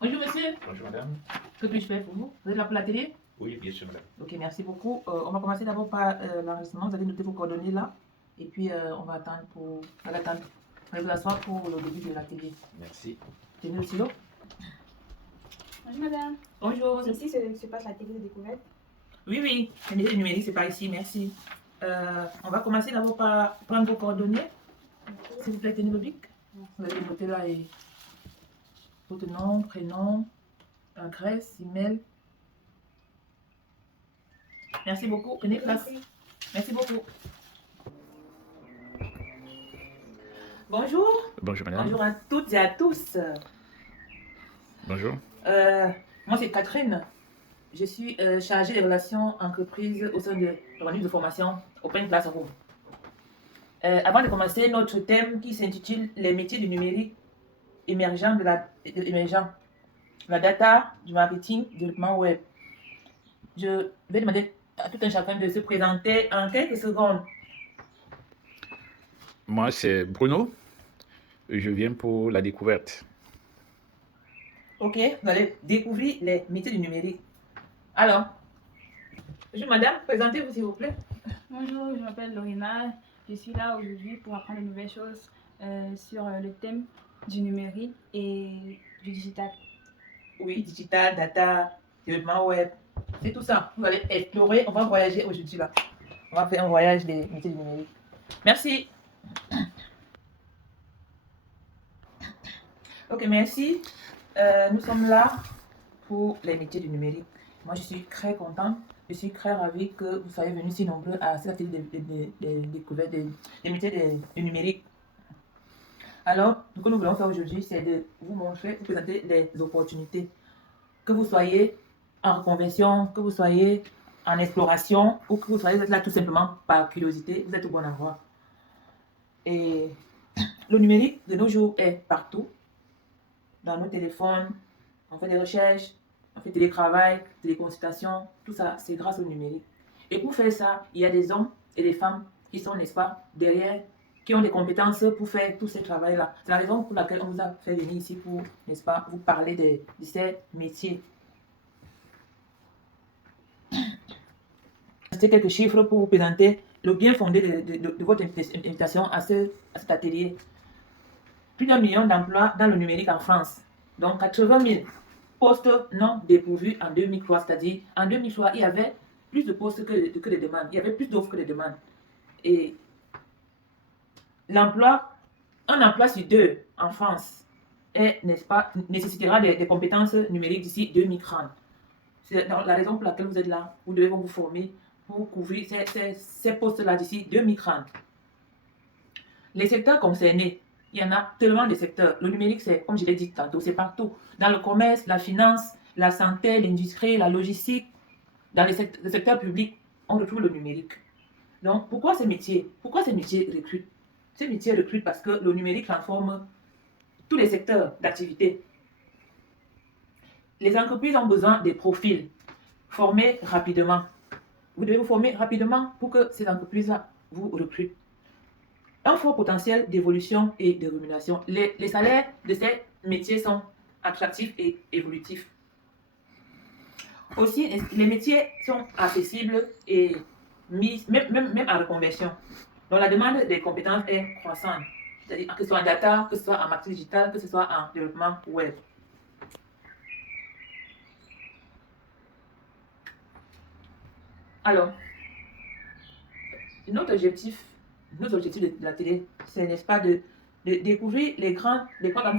Bonjour monsieur, Bonjour madame. que puis-je faire pour vous? Vous êtes là pour la télé? Oui, bien sûr madame. Ok, merci beaucoup. On va commencer d'abord par l'enregistrement. Vous allez noter vos coordonnées là. Et puis on va attendre pour. On va attendre. Allez vous asseoir pour le début de la télé. Merci. Tenez le stylo. Bonjour madame. Bonjour. C'est ici se passe la télé de découverte. Oui, le métier numérique, c'est par ici, merci. On va commencer d'abord par prendre vos coordonnées. S'il vous plaît, tenez le bic. Vous allez noter là et votre nom, prénom, adresse, email. Merci beaucoup. Prenez place. Merci beaucoup. Bonjour. Bonjour madame. Bonjour à toutes et à tous. Bonjour. Moi, c'est Catherine. Je suis chargée des relations entreprises au sein de l'organisme de formation Open Classroom. Avant de commencer notre thème qui s'intitule les métiers du numérique émergents la data, du marketing, du développement web. Je vais demander à tout un chacun de se présenter en quelques secondes. Moi c'est Bruno. Je viens pour la découverte. Ok, vous allez découvrir les métiers du numérique. Alors, bonjour madame, présentez-vous s'il vous plaît. Bonjour, je m'appelle Lorena. Je suis là aujourd'hui pour apprendre de nouvelles choses sur le thème du numérique et du digital. Oui, digital, data, développement web, c'est tout ça. Vous allez explorer, on va voyager aujourd'hui là. On va faire un voyage des métiers du numérique. Merci. Ok, merci. Nous sommes là pour les métiers du numérique. Moi, je suis très contente. Je suis très ravie que vous soyez venus si nombreux à cette atelier de découverte des métiers du numérique. Alors, ce que nous voulons faire aujourd'hui, c'est de vous montrer, vous présenter les opportunités. Que vous soyez en reconversion, que vous soyez en exploration ou que vous soyez là tout simplement par curiosité, vous êtes au bon endroit. Et le numérique de nos jours est partout. Dans nos téléphones, on fait des recherches, on fait télétravail, téléconsultation, tout ça, c'est grâce au numérique. Et pour faire ça, il y a des hommes et des femmes qui sont, n'est-ce pas, derrière, qui ont des compétences pour faire tous ces travaux-là. C'est la raison pour laquelle on vous a fait venir ici pour, n'est-ce pas, vous parler de ces métiers. C'est quelques chiffres pour vous présenter le bien fondé de votre invitation à cet atelier. Plus d'1 million d'emplois dans le numérique en France. Donc 80 000 postes non dépourvus en 2003. C'est-à-dire, en 2003, il y avait plus de postes que de demandes. Il y avait plus d'offres que de demandes. Et l'emploi, un emploi sur 2 en France, n'est-ce pas, nécessitera des compétences numériques d'ici 2030. C'est la raison pour laquelle vous êtes là. Vous devez vous former pour couvrir ces postes-là d'ici 2030. Les secteurs concernés, il y en a tellement de secteurs. Le numérique, c'est, comme je l'ai dit tantôt, c'est partout. Dans le commerce, la finance, la santé, l'industrie, la logistique, dans le secteur public, on retrouve le numérique. Donc, pourquoi ces métiers recrutent? Ces métiers recrutent parce que le numérique transforme tous les secteurs d'activité. Les entreprises ont besoin des profils formés rapidement. Vous devez vous former rapidement pour que ces entreprises-là vous recrutent. Un fort potentiel d'évolution et de rémunération. Les salaires de ces métiers sont attractifs et évolutifs. Aussi, les métiers sont accessibles et mis, même en reconversion. Donc, la demande des compétences est croissante. C'est-à-dire que ce soit en data, que ce soit en marketing digital, que ce soit en développement web. Alors, notre objectif de la télé, c'est, n'est-ce pas, de découvrir les grandes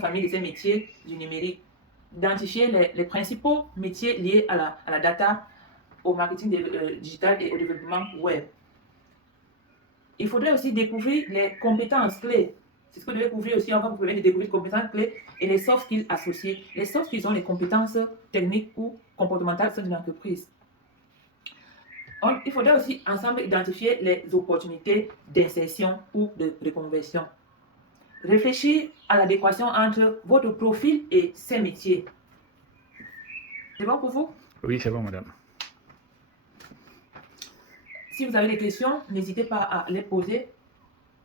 familles de ces métiers du numérique, d'identifier les principaux métiers liés à la data, au marketing digital et au développement web. Il faudrait aussi découvrir les compétences clés. C'est ce que vous devez découvrir aussi, encore vous pouvez découvrir les compétences clés et les soft skills associés. Les soft skills sont les compétences techniques ou comportementales au sein d'une entreprise. Il faudrait aussi ensemble identifier les opportunités d'insertion ou de reconversion. Réfléchir à l'adéquation entre votre profil et ces métiers. C'est bon pour vous? Oui, c'est bon madame. Si vous avez des questions, n'hésitez pas à les poser.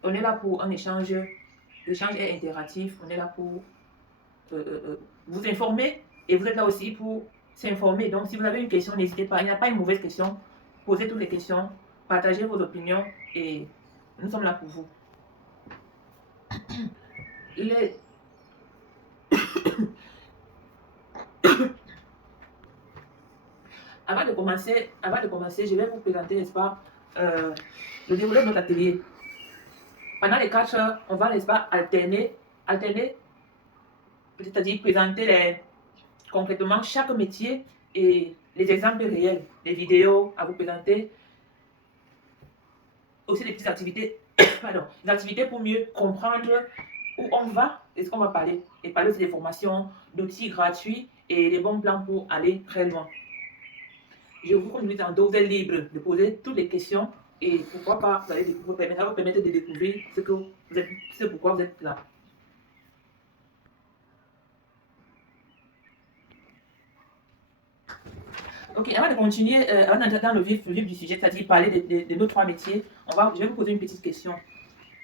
On est là pour un échange. L'échange est interactif. On est là pour vous informer Et vous êtes là aussi pour s'informer. Donc, si vous avez une question, n'hésitez pas. Il n'y a pas une mauvaise question. Posez toutes les questions, partagez vos opinions et nous sommes là pour vous. Les... Avant de commencer, je vais vous présenter, n'est-ce pas, le déroulé de notre atelier. Pendant les 4 heures, on va, n'est-ce pas, alterner, c'est-à-dire présenter concrètement chaque métier et les exemples réels, les vidéos à vous présenter, aussi des petites activités, pardon, des activités pour mieux comprendre où on va et ce qu'on va parler. Et parler aussi des formations, d'outils gratuits et des bons plans pour aller très loin. Je vous conduis tantôt, vous êtes libre de poser toutes les questions et pourquoi pas, ça va vous permettre de découvrir ce pourquoi vous êtes là. Ok, avant de continuer, avant d'entrer dans le vif du sujet, c'est-à-dire parler de nos 3 métiers, je vais vous poser une petite question.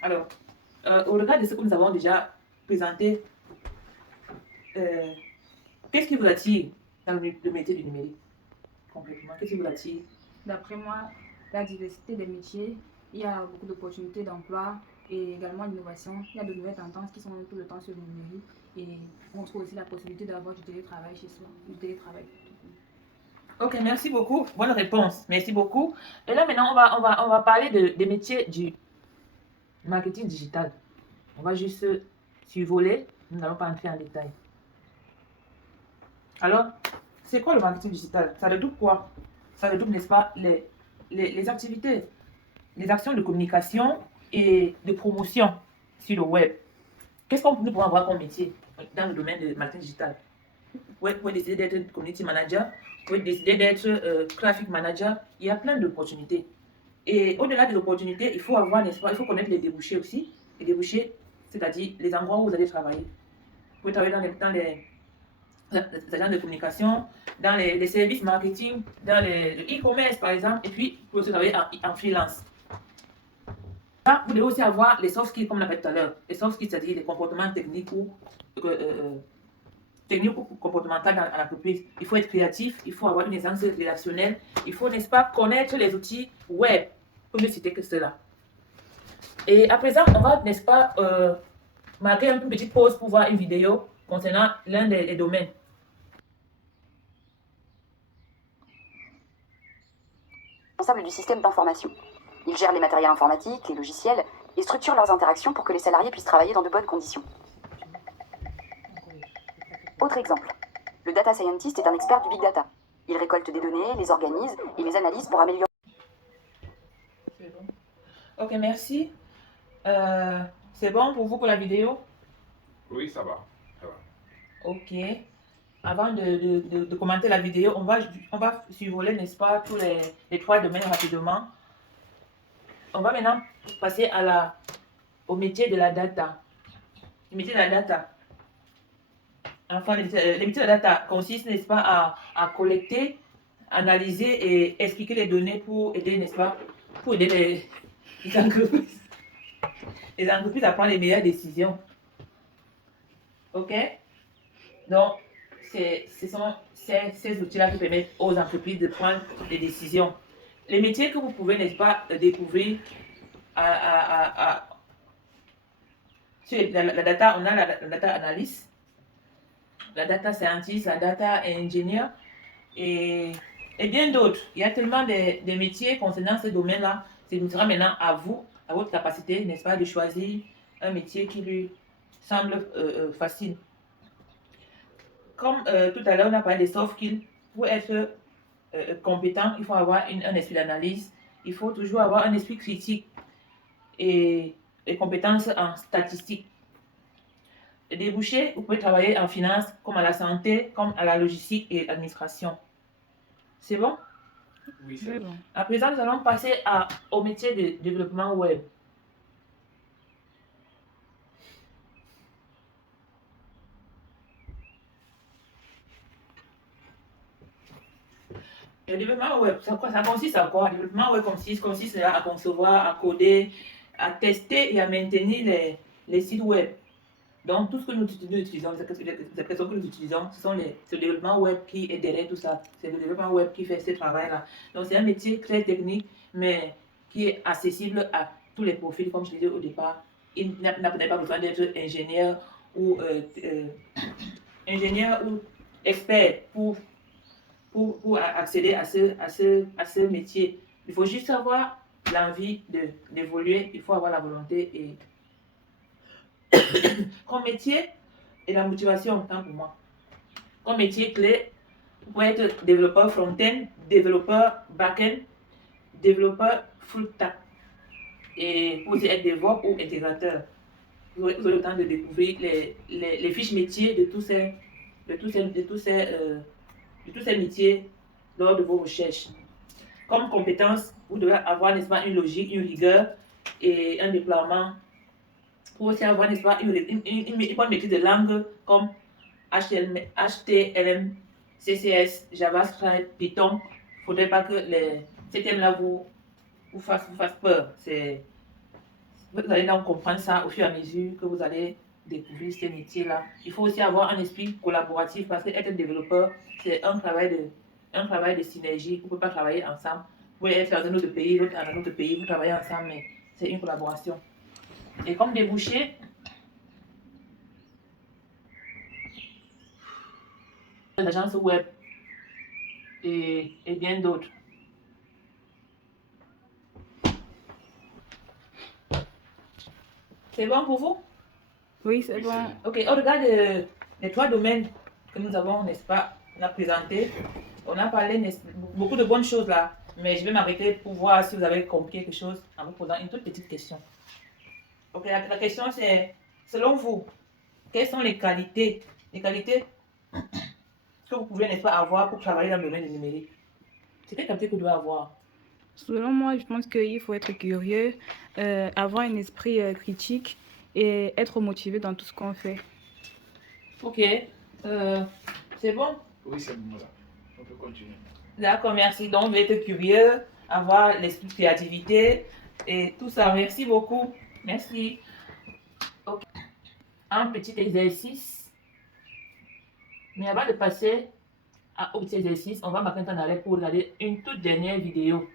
Alors, au regard de ce que nous avons déjà présenté, qu'est-ce qui vous attire dans le métier du numérique? Complètement, qu'est-ce qui vous attire? D'après moi, la diversité des métiers, il y a beaucoup d'opportunités d'emploi et également l'innovation. Il y a de nouvelles tendances qui sont tout le temps sur le numérique et on trouve aussi la possibilité d'avoir du télétravail chez soi, du télétravail. Ok, merci beaucoup. Bonne réponse. Merci beaucoup. Et là, maintenant, on va parler des métiers du marketing digital. On va juste survoler. Nous n'allons pas entrer en détail. Alors, c'est quoi le marketing digital? Ça regroupe quoi? Ça regroupe, n'est-ce pas, les activités, les actions de communication et de promotion sur le web. Qu'est-ce qu'on nous pouvons avoir comme métier dans le domaine du marketing digital? Vous pouvez décider d'être community manager, vous pouvez décider d'être graphic manager. Il y a plein d'opportunités. Et au-delà des opportunités, il faut avoir, n'est-ce pas, il faut connaître les débouchés aussi. Les débouchés, c'est-à-dire les endroits où vous allez travailler. Vous pouvez travailler dans les agents de communication, dans les services marketing, dans le e-commerce par exemple, et puis vous pouvez aussi travailler en freelance. Là, vous devez aussi avoir les soft skills, comme on l'a fait tout à l'heure. Les soft skills, c'est-à-dire les comportements techniques ou comportemental dans l'entreprise. Il faut être créatif, il faut avoir une aisance relationnelle, il faut, n'est-ce pas, connaître les outils web, pour ne citer que cela. Et à présent, on va, n'est-ce pas, marquer une petite pause pour voir une vidéo concernant l'un des domaines. Responsable du système d'information. Ils gèrent les matériels informatiques, les logiciels et structurent leurs interactions pour que les salariés puissent travailler dans de bonnes conditions. Autre exemple, le data scientist est un expert du big data. Il récolte des données, les organise et les analyse pour améliorer. C'est bon. Ok, merci. C'est bon pour vous pour la vidéo? Oui, ça va. Ok. Avant de commenter la vidéo, on va survoler, n'est-ce pas, tous les 3 domaines rapidement. On va maintenant passer au métier de la data. Le métier de la data. Enfin, les métiers de la data consistent, n'est-ce pas, à collecter, analyser et expliquer les données pour aider, n'est-ce pas, pour aider les entreprises à prendre les meilleures décisions. Ok? Donc, ce sont ces outils-là qui permettent aux entreprises de prendre des décisions. Les métiers que vous pouvez, n'est-ce pas, découvrir sur la data, on a la data analyst, la data scientist, la data engineer et bien d'autres. Il y a tellement de métiers concernant ce domaine-là. Ce sera maintenant à vous, à votre capacité, n'est-ce pas, de choisir un métier qui lui semble facile. Comme tout à l'heure, on a parlé des soft skills. Pour être compétent, il faut avoir un esprit d'analyse. Il faut toujours avoir un esprit critique et des compétences en statistique. Les débouchés, vous pouvez travailler en finance, comme à la santé, comme à la logistique et l'administration. C'est bon? Oui, c'est bon. À présent, nous allons passer au métier de développement web. Le développement web, ça consiste à quoi? Le développement web consiste à concevoir, à coder, à tester et à maintenir les sites web. Donc, tout ce que nous utilisons, les applications que nous utilisons, c'est le développement web qui est derrière tout ça. C'est le développement web qui fait ce travail-là. Donc, c'est un métier très technique, mais qui est accessible à tous les profils, comme je disais au départ. Il n'avez pas besoin d'être ingénieur ou expert pour accéder à ce métier. Il faut juste avoir l'envie d'évoluer, il faut avoir la volonté et comme métier et la motivation, tant pour moi. Comme métier clé, vous pouvez être développeur front-end, développeur back-end, développeur full-stack. Et vous pouvez être DevOps ou intégrateur. Vous aurez le temps de découvrir les fiches métiers de tous ces métiers lors de vos recherches. Comme compétence, vous devez avoir, n'est-ce pas, une logique, une rigueur et un déploiement. Pour aussi avoir, n'est-ce pas, une bonne maîtrise de langues comme HTML, CSS, JavaScript, Python. Il ne faudrait pas que ces thèmes-là vous fassent peur. Vous allez donc comprendre ça au fur et à mesure que vous allez découvrir ces métiers-là. Il faut aussi avoir un esprit collaboratif parce qu'être développeur, c'est un travail de synergie. Vous ne pouvez pas travailler ensemble. Vous pouvez être dans un autre pays, l'autre dans un autre pays, vous travaillez ensemble, mais c'est une collaboration. Et comme débouché, les agences web et bien d'autres. C'est bon pour vous? Oui, c'est bon. Ok, au regard des 3 domaines que nous avons, n'est-ce pas, on a présenté, on a parlé beaucoup de bonnes choses là, mais je vais m'arrêter pour voir si vous avez compris quelque chose en vous posant une toute petite question. Ok, la question c'est, selon vous, quelles sont les qualités que vous pouvez, n'est-ce pas, avoir pour travailler dans le domaine du numérique? C'est quelle qualité que vous devez avoir? Selon moi, je pense qu'il faut être curieux, avoir un esprit critique et être motivé dans tout ce qu'on fait. Ok, c'est bon? Oui, c'est bon, là. On peut continuer. D'accord, merci. Donc, vous être curieux, avoir l'esprit de créativité et tout ça. Merci beaucoup. Merci. Ok. Un petit exercice. Mais avant de passer au petit exercice, on va marquer un temps d'arrêt pour regarder une toute dernière vidéo.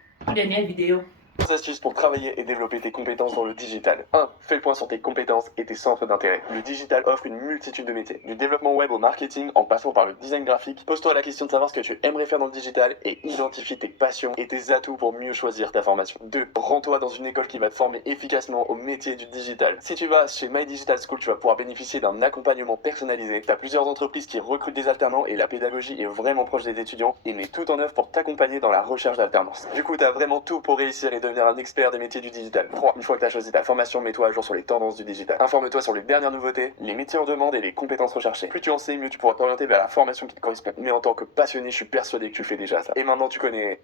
Astuces pour travailler et développer tes compétences dans le digital. 1. Fais le point sur tes compétences et tes centres d'intérêt. Le digital offre une multitude de métiers. Du développement web au marketing, en passant par le design graphique. Pose-toi la question de savoir ce que tu aimerais faire dans le digital et identifie tes passions et tes atouts pour mieux choisir ta formation. 2. Rends-toi dans une école qui va te former efficacement au métier du digital. Si tu vas chez My Digital School, tu vas pouvoir bénéficier d'un accompagnement personnalisé. Tu as plusieurs entreprises qui recrutent des alternants et la pédagogie est vraiment proche des étudiants et met tout en œuvre pour t'accompagner dans la recherche d'alternance. Du coup, tu as vraiment tout pour réussir et devenir un expert des métiers du digital. 3. Une fois que tu as choisi ta formation, mets-toi à jour sur les tendances du digital. Informe-toi sur les dernières nouveautés, les métiers en demande et les compétences recherchées. Plus tu en sais, mieux tu pourras t'orienter vers la formation qui te correspond. Mais en tant que passionné, je suis persuadé que tu fais déjà ça. Et maintenant, tu connais...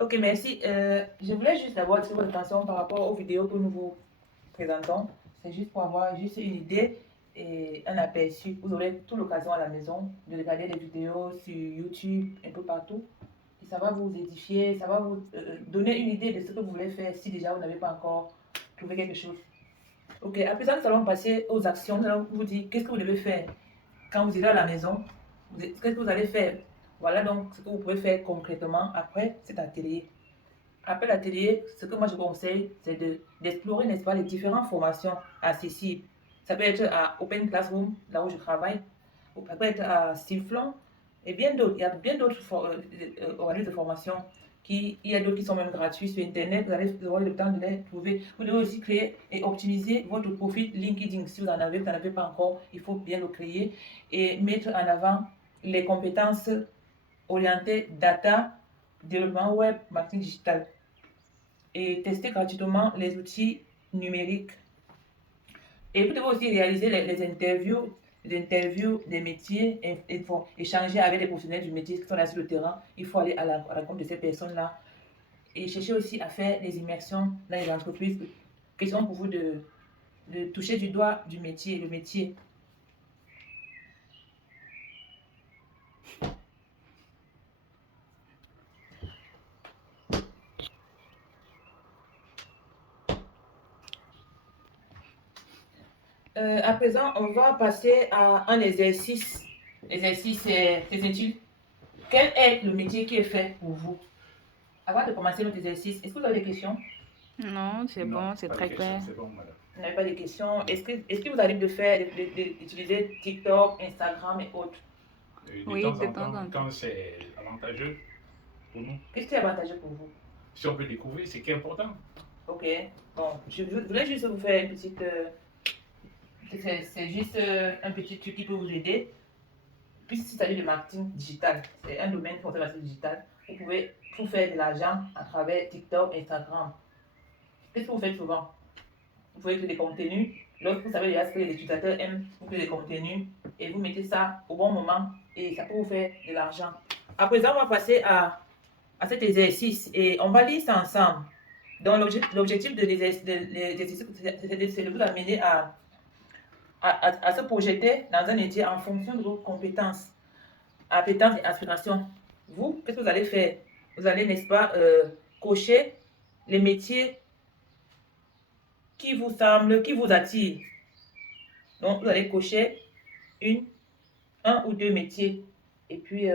Ok, merci. Je voulais juste d'abord attirer votre attention par rapport aux vidéos que nous vous présentons. C'est juste pour avoir juste une idée et un aperçu. Vous aurez toute l'occasion à la maison de regarder les vidéos sur YouTube, un peu partout. Et ça va vous édifier, ça va vous donner une idée de ce que vous voulez faire si déjà vous n'avez pas encore trouvé quelque chose. Ok, à présent, nous allons passer aux actions. Nous allons vous dire qu'est-ce que vous devez faire quand vous irez à la maison. Qu'est-ce que vous allez faire? Voilà donc ce que vous pouvez faire concrètement après cet atelier. Après l'atelier, ce que moi je conseille, c'est d'explorer, n'est-ce pas, les différentes formations accessibles. Ça peut être à Open Classroom, là où je travaille, ou ça peut être à Siflon, et bien d'autres. Il y a bien d'autres organismes de formation. Il y a d'autres qui sont même gratuits sur Internet. Vous allez avoir le temps de les trouver. Vous devez aussi créer et optimiser votre profil LinkedIn. Si vous en avez pas encore, il faut bien le créer et mettre en avant les compétences orientées data, développement web, marketing digital. Et tester gratuitement les outils numériques. Et vous devez aussi réaliser les interviews des métiers, et échanger avec les professionnels du métier qui sont là sur le terrain. Il faut aller à la rencontre de ces personnes-là et chercher aussi à faire des immersions dans les entreprises. Question pour vous de toucher du doigt le métier. À présent, on va passer à un exercice. L'exercice, c'est utile. Quel est le métier qui est fait pour vous? Avant de commencer notre exercice, est-ce que vous avez des questions? Non, c'est bon, c'est pas de très question, clair. c'est bon, madame. Vous n'avez pas de questions? Est-ce que vous arrive de faire, d'utiliser TikTok, Instagram et autres? Oui, De de temps temps en en temps, temps. quand c'est avantageux pour nous, Qu'est-ce qui est avantageux pour vous? si on peut découvrir, c'est qui est important. Ok. Bon, je voulais juste vous faire une petite... c'est juste un petit truc qui peut vous aider. Puisqu'il s'agit de marketing digital, c'est un domaine pour le marketing digital. Vous pouvez faire de l'argent à travers TikTok, Instagram. Qu'est-ce que vous faites souvent? Vous pouvez créer des contenus. Lorsque vous savez déjà ce que les utilisateurs aiment, vous créez des contenus et vous mettez ça au bon moment et ça peut vous faire de l'argent. À présent, on va passer à cet exercice et on va lire ça ensemble. Donc, l'objectif de l'exercice, c'est de vous amener à se projeter dans un métier en fonction de vos compétences, appétences et aspirations. Vous, qu'est-ce que vous allez faire? Vous allez, n'est-ce pas, cocher les métiers qui vous semblent, qui vous attirent. Donc, vous allez cocher un ou deux métiers. Et puis,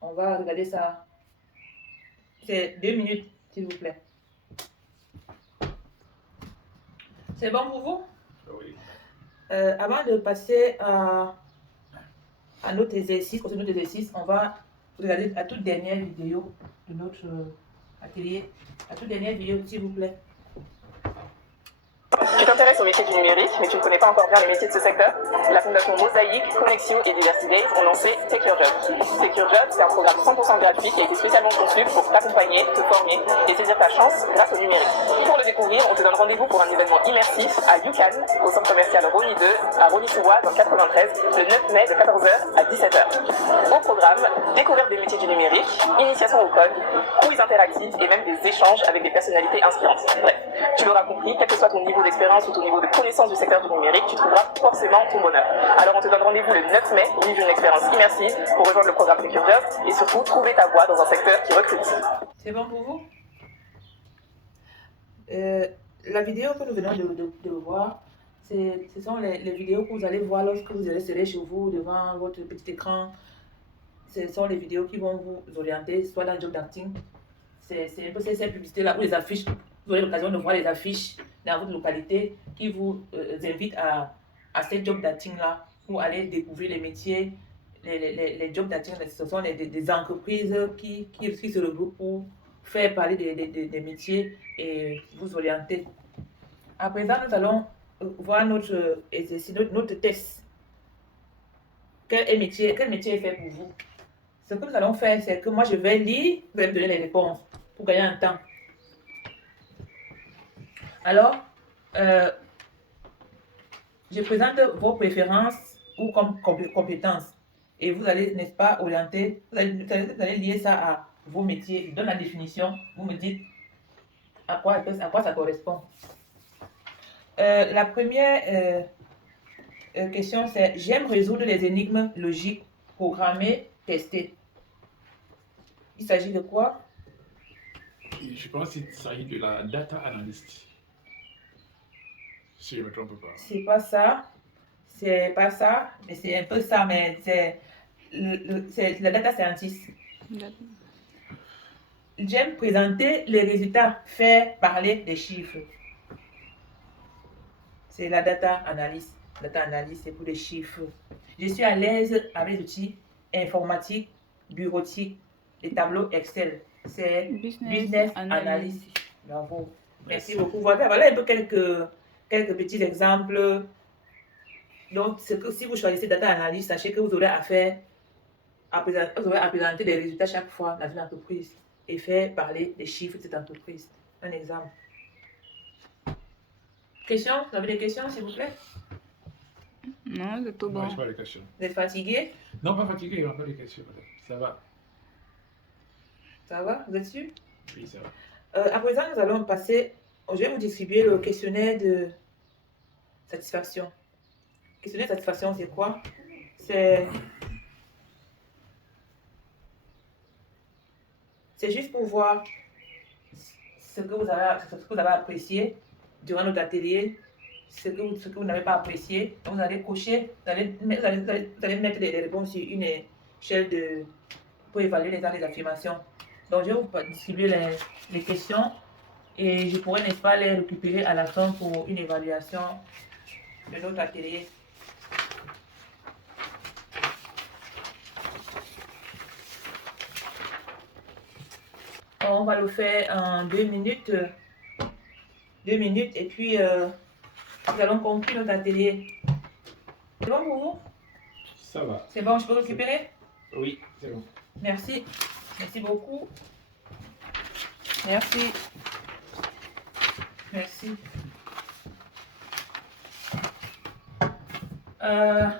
on va regarder ça. C'est 2 minutes, s'il vous plaît. C'est bon pour vous? Oui. Avant de passer à notre exercice, on va regarder la toute dernière vidéo de notre atelier. La toute dernière vidéo, s'il vous plaît. Tu t'intéresses au métier du numérique, mais tu ne connais pas encore bien les métiers de ce secteur? La fondation Mosaïque, Connexio et Diversity Days ont lancé Take Your Job. Take Your Job, c'est un programme 100% gratuit qui a été spécialement conçu pour t'accompagner, te former et saisir ta chance grâce au numérique. Pour le découvrir, on te donne rendez-vous pour un événement immersif à UCAN, au centre commercial Rony 2, à Rony-sous-Bois, dans le 93, le 9 mai de 14h à 17h. Au programme, découverte des métiers du numérique, initiation au code, quiz interactifs et même des échanges avec des personnalités inspirantes. Bref, tu l'auras compris, quel que soit ton niveau d'expérience ou ton niveau de connaissance du secteur du numérique, tu trouveras forcément ton bonheur. Alors on te donne rendez-vous le 9 mai pour vivre une expérience immersive, pour rejoindre le programme Take Your Job et surtout trouver ta voie dans un secteur qui recrute. C'est bon pour vous? La vidéo que nous venons de voir, ce sont les vidéos que vous allez voir lorsque vous serez chez vous devant votre petit écran. Ce sont les vidéos qui vont vous orienter, soit dans le job d'acting. C'est un peu ces publicités-là ou les affiches. Vous aurez l'occasion de voir les affiches dans votre localité qui vous invitent à ces jobs d'acting-là pour aller découvrir les métiers. Les jobs d'acting, ce sont des entreprises qui se regroupent pour faire parler des métiers et vous orienter. À présent, nous allons voir notre exercice, notre test. Quel métier est fait pour vous? Ce que nous allons faire, c'est que moi je vais lire, vous allez me donner les réponses pour gagner un temps. Alors, je présente vos préférences ou compétences et vous allez, n'est-ce pas, orienter, vous allez lier ça à vos métiers. Je donne la définition, vous me dites à quoi ça correspond. La première question, c'est: j'aime résoudre les énigmes logiques, programmer, tester. Il s'agit de quoi? Je pense qu'il s'agit de la data analyst. Si je ne me trompe pas. C'est pas ça, mais c'est un peu ça, mais c'est la data scientist. J'aime présenter les résultats, faire parler des chiffres. C'est la data analyst. Data analyst, c'est pour les chiffres. Je suis à l'aise avec les outils informatiques, bureautiques, les tableaux Excel. C'est business analyst. Bravo. Merci beaucoup. Voilà un peu quelques petits exemples. Donc, si vous choisissez data analyst, sachez que vous aurez à présenter des résultats chaque fois dans une entreprise et faire parler des chiffres de cette entreprise. Un exemple. Questions? Vous avez des questions, s'il vous plaît? Non, c'est tout bon. Non, je n'ai pas de questions. Vous êtes fatigué? Non, pas fatigué, il n'y a pas de questions, madame. Ça va. Ça va? Vous êtes sûr? Oui, ça va. À présent, nous allons passer. Je vais vous distribuer le questionnaire de satisfaction. Le questionnaire de satisfaction, c'est quoi? C'est juste pour voir ce que vous avez apprécié durant notre atelier ce que vous n'avez pas apprécié. Donc, vous allez cocher, vous allez mettre les réponses sur une échelle pour évaluer les affirmations. Donc, je vais vous distribuer les questions et je pourrai, n'est-ce pas, les récupérer à la fin pour une évaluation de notre atelier. On va le faire en 2 minutes. 2 minutes et puis nous allons conclure notre atelier. C'est bon pour vous? Ça va. C'est bon, je peux récupérer? Oui, c'est bon. Merci. Merci beaucoup. Merci. Merci.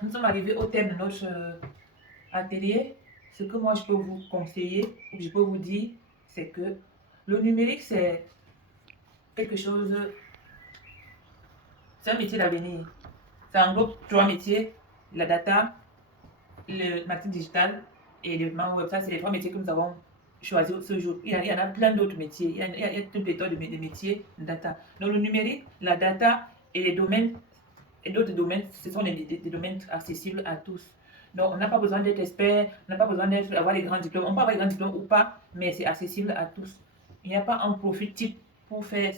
Nous sommes arrivés au thème de notre atelier. Ce que moi je peux vous conseiller, ou je peux vous dire, c'est que le numérique, c'est quelque chose, c'est un métier d'avenir. Ça englobe 3 métiers, la data, le marketing digital et le développement web. Ça, c'est les 3 métiers que nous avons choisis ce jour. Il y en a plein d'autres métiers. Il y a une pléthore de métiers de data. Donc, le numérique, la data et les domaines, et d'autres domaines, ce sont des domaines accessibles à tous. Donc, on n'a pas besoin d'être expert, on n'a pas besoin d'avoir les grands diplômes. On peut avoir les grands diplômes ou pas, mais c'est accessible à tous. Il n'y a pas un profil type pour faire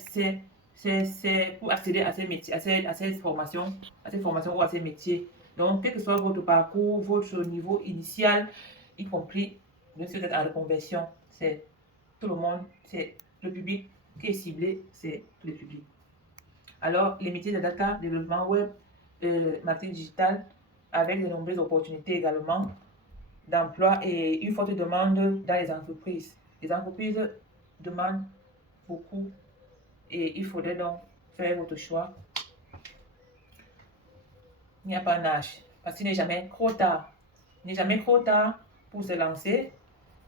pour accéder à ces métiers, à ces formations ou à ces métiers. Donc, quel que soit votre parcours, votre niveau initial, y compris, bien sûr, d'être en reconversion, c'est tout le monde, c'est le public qui est ciblé, c'est tout le public. Alors, les métiers de data, développement web, marketing digital, avec de nombreuses opportunités également d'emploi et une forte demande dans les entreprises. Les entreprises demandent beaucoup et il faudrait donc faire votre choix. Il n'y a pas d'âge, parce qu'il n'est jamais trop tard. Il n'est jamais trop tard pour se lancer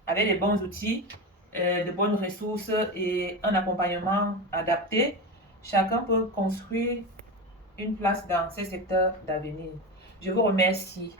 avec les bons outils, de bonnes ressources et un accompagnement adapté. Chacun peut construire une place dans ces secteurs d'avenir. Je vous remercie.